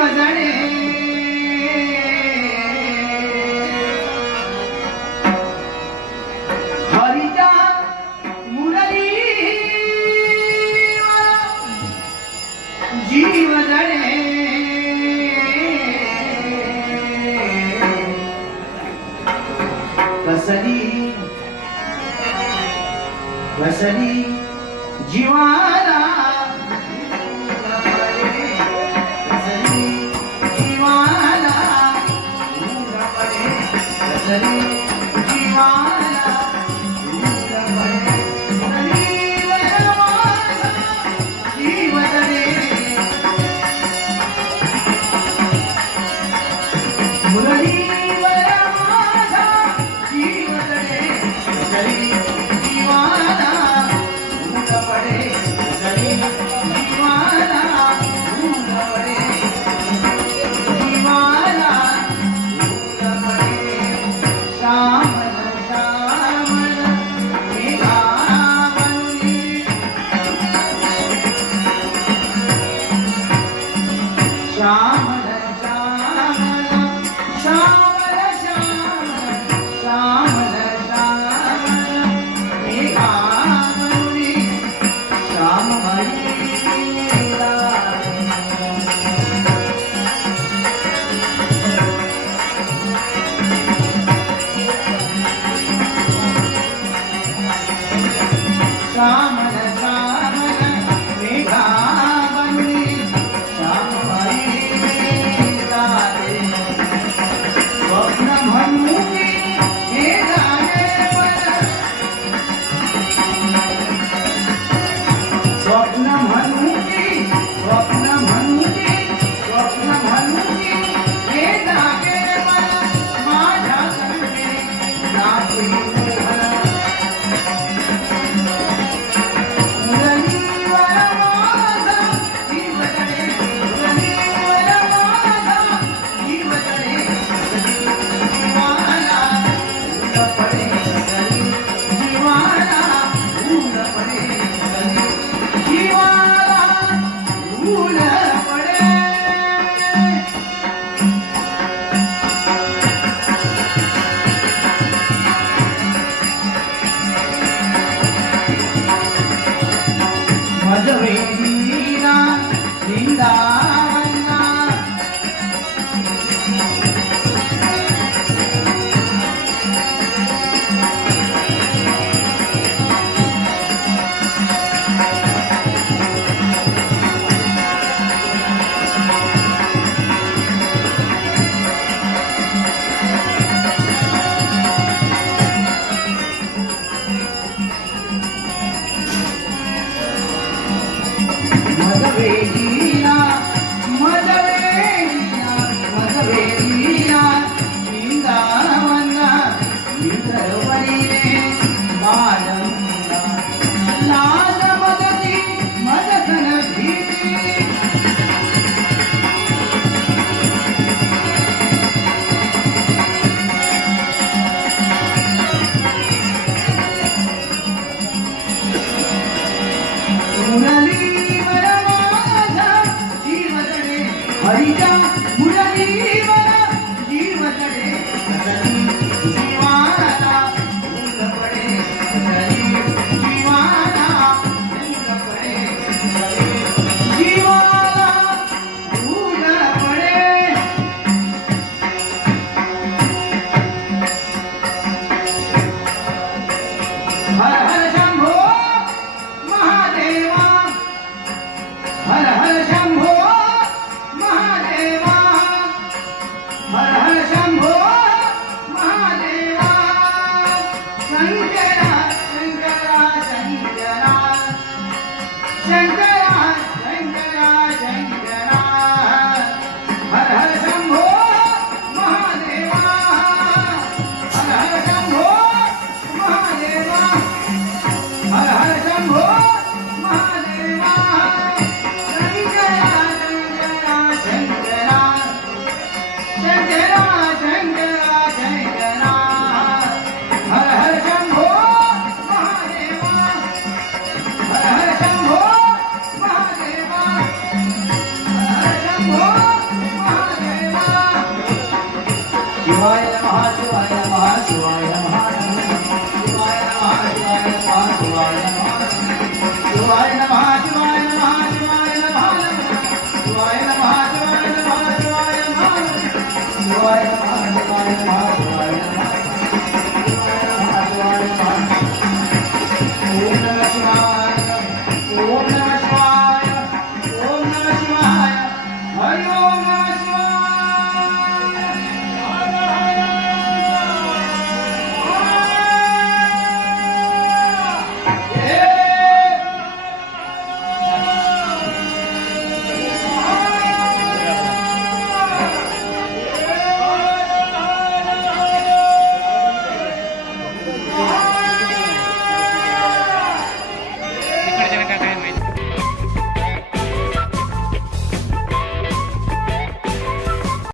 वजणे हरिच्या मुरली जीव जणे कसली कसली जीवा সব நாட்டின் हरिजा मुरली Sendera शिवाय नमः शिवाय नमः शिवाय नमः शिवाय नमः शिवाय नमः शिवाय नमः शिवाय नमः शिवाय नमः शिवाय नमः शिवाय नमः शिवाय नमः शिवाय नमः शिवाय नमः शिवाय नमः शिवाय नमः शिवाय नमः शिवाय नमः ओम नमः शिवाय ओम